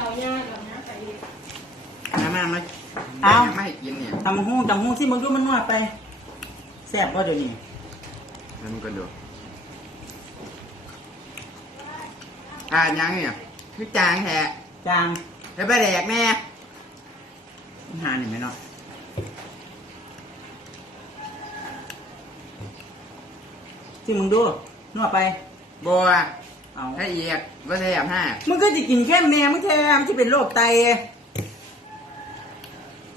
เราย่าเราย่าใส่อีกมามามาเอาไม่ให้กินเนี่ยตำหูตำหูที่มึงดูมันนวดไปแซ่บป่ะเดี๋ยวนี้แล้วมันก็ดูอ่ายังเนี่ยคือจางแท้จางแล้วไปแดกแน่หาหนึ่งไหมเนาะที่มึงดูนวดไปบัว เอาถ้าเอียกว่าแซ่บห้ามึงก็จะกินแค่แม่มึงแท้มันจะเป็นโรคไต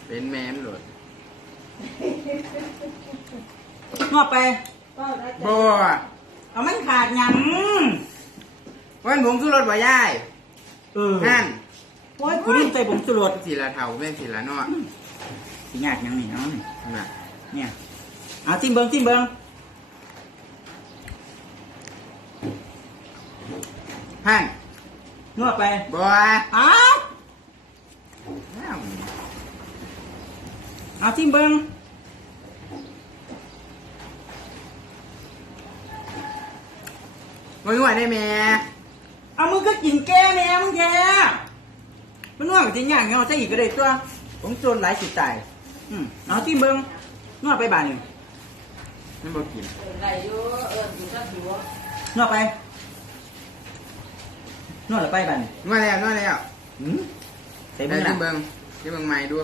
เป็นแมนหลุดนวดไปก็ได้แต่บัวเอามันขาดหยังวันผมคือรถบ่ย่ายเออนั่นโอ้ยกูรีบใจผมสุรดสีละเทาเป็นสีละเนอสิยากหยังนี่เนาะน่ะเนี่ย เอาจิ้มเบิงจิ้มเบิง ฮั่นนวดไปบัวเอาอ้าวเอาจิ้มเบิงมานวดได้แม่เอามึงก็กินแก้แม่มึงแท้มันนวดกับจิ้ยากเงาะซะอีกก็ได้ตัว ผมโจรหลายสิตายอืมเอาจิ้มเบิงนวดไปบาทหนึ่งมันบ่กินไหลอยู่เอออยู่ก็ถือว่านวดไป นวดหรือไปบาทหนึ่งนวดแล้วนวดแล้วอืมใส่แต่มือที่ละเบิ่งที่เบิ่งใหม่ดู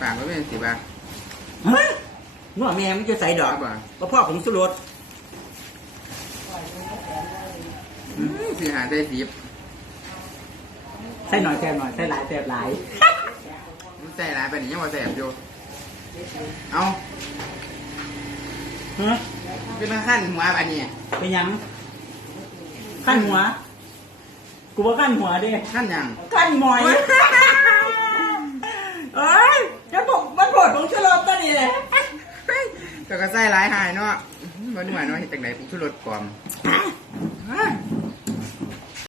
ปากก็เป็นสีบาทเฮ้ยนวดแม่มึงจะใส่ดอกบ่ก็พ่อผมสุรสอืมสีหาได้สีบใส่หน่อยแซ่บหน่อยใส่หลายแซ่บหลายมันใส่หลายไปนี่ยังบ่แสบอยู่เอาฮะเป็นมาขั้นหัวอันนี้เป็นหยังขั้นหัว กูว่าขั้นหัวเด้ขั้นหยังขั้นหมอยเอ้ยจะบอกมันโปรดของชะลอตัวนี้เลยแต่ก็ใส่หลายหายเนาะบ่นวดเนาะเฮ็ดจังได๋ผมคือรถปลอมอะ